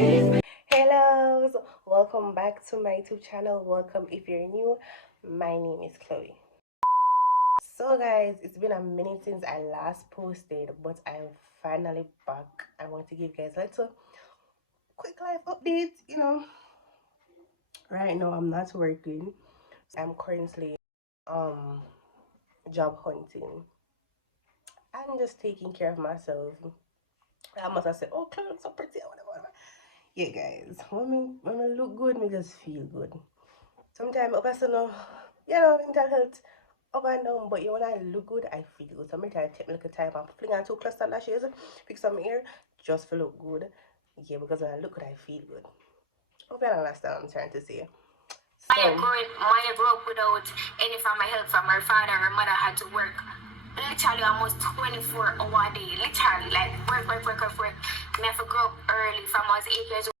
Hello, welcome back to my YouTube channel. Welcome if you're new. My name is Chloe. So guys, it's been a minute since I last posted, but I'm finally back. I want to give you guys a little quick life update. Right now I'm not working. I'm currently job hunting. I'm just taking care of myself. I must have said, oh, Chloe looks so pretty, whatever. Yeah, guys, when I look good, me just feel good. Sometimes a person mental health up and down, but when I look good, I feel good. So I try to take a little time and fling on two cluster lashes, fix some hair, just for look good. Yeah, because when I look good, I feel good. Hope you understand what I'm trying to say. Maya grew up without any family help from her father. Her mother had to work literally almost 24 hours a day. Literally, like work. And I grew up early from I was 8 years old.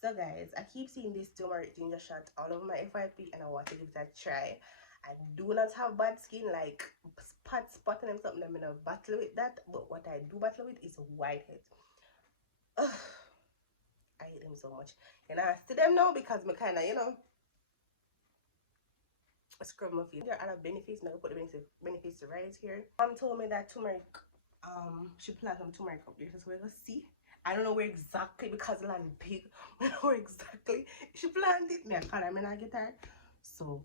So guys, I keep seeing this turmeric ginger shot all over my FYP and I want to give it a try. I do not have bad skin like spot and something. I'm gonna battle with that, but what I do battle with is whiteheads. Ugh, I hate them so much. I see them now because I kinda, scrub my feet. There are other benefits, now I put the benefits right here. Mom told me that turmeric, she planted some turmeric up there, so we're gonna see. I don't know where exactly because the land is big. I don't know where exactly she planted it. Me, I can't remember get her. So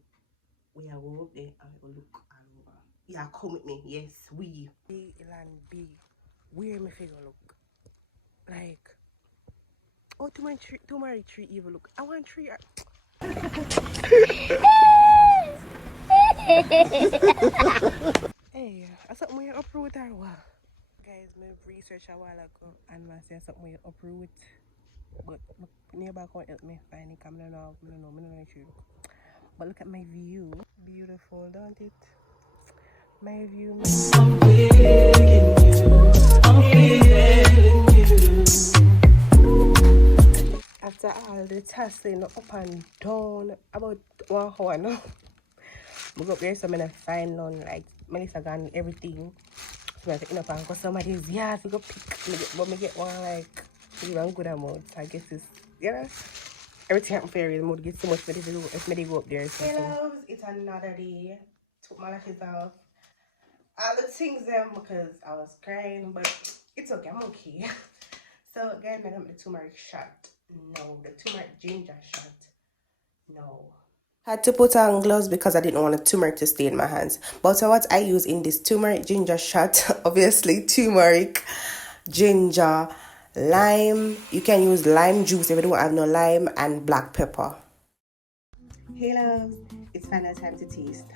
we are go up there and we go look all over. Yeah, come with me. Yes, we. Big land big. Where me figure look? Like, oh, turmeric tree even look. I want tree. Hey, I something we uproot or what? Guys, me research a while ago and I say something we uproot. But my neighbor can't help me find it. I don't know if you look. But look at my view. Beautiful, don't it? My view. I'm feeling you. I'm feeling you. After all the tussling up and down, about 1 hour now. We go up there, so I'm gonna find none like Melissa got everything. So I take up and go somebody's yard. We go pick, but me get one like even good amount. I guess it's everything happen for the mood gets so much for this if me go up there. So, hello, it's another day. Took my lashes off. All the things them because I was crying, but it's okay, I'm okay. So guys, I got the turmeric shot. No, the turmeric ginger shot. No. Had to put on gloves because I didn't want the turmeric to stay in my hands. But so what I use in this turmeric ginger shot, obviously turmeric, ginger, lime. You can use lime juice if you don't have no lime, and black pepper. Hey loves, it's final time to taste.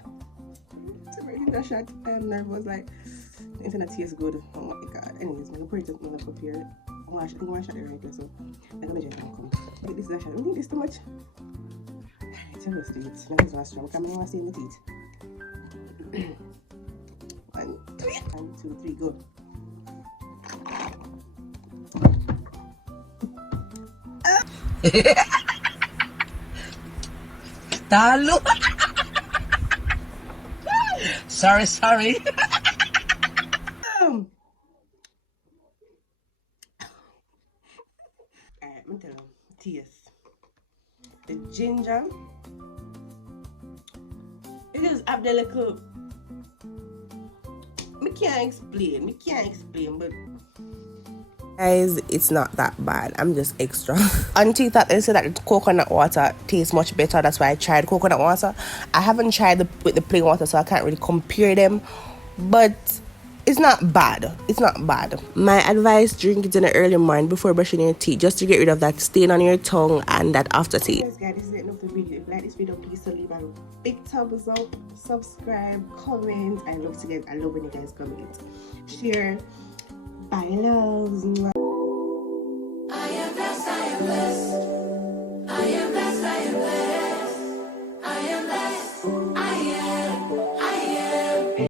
Turmeric ginger shot. I'm nervous, like the internet tastes good. Oh my god. Anyways, I'm gonna put it in the cup here. I'm gonna shot it right here, so I'm gonna just come. This is a shot. I don't think this too much. teeth. I'm not as strong. I'm going to stay in the teeth. 1, 2, 3, go. Talo. Sorry. Alright, I'm tell you. Taste. The ginger. It just have the little. I can't explain, but guys, it's not that bad. I'm just extra. Auntie thought they said that the coconut water tastes much better. That's why I tried coconut water. I haven't tried with the plain water, so I can't really compare them. But it's not bad. It's not bad. My advice: drink it in the early morning before brushing your teeth, just to get rid of that stain on your tongue and that aftertaste. Yes, guys, this is the end of the video. If you like this video, please leave a big thumbs up, subscribe, comment. I love when you guys comment, share. Bye, loves.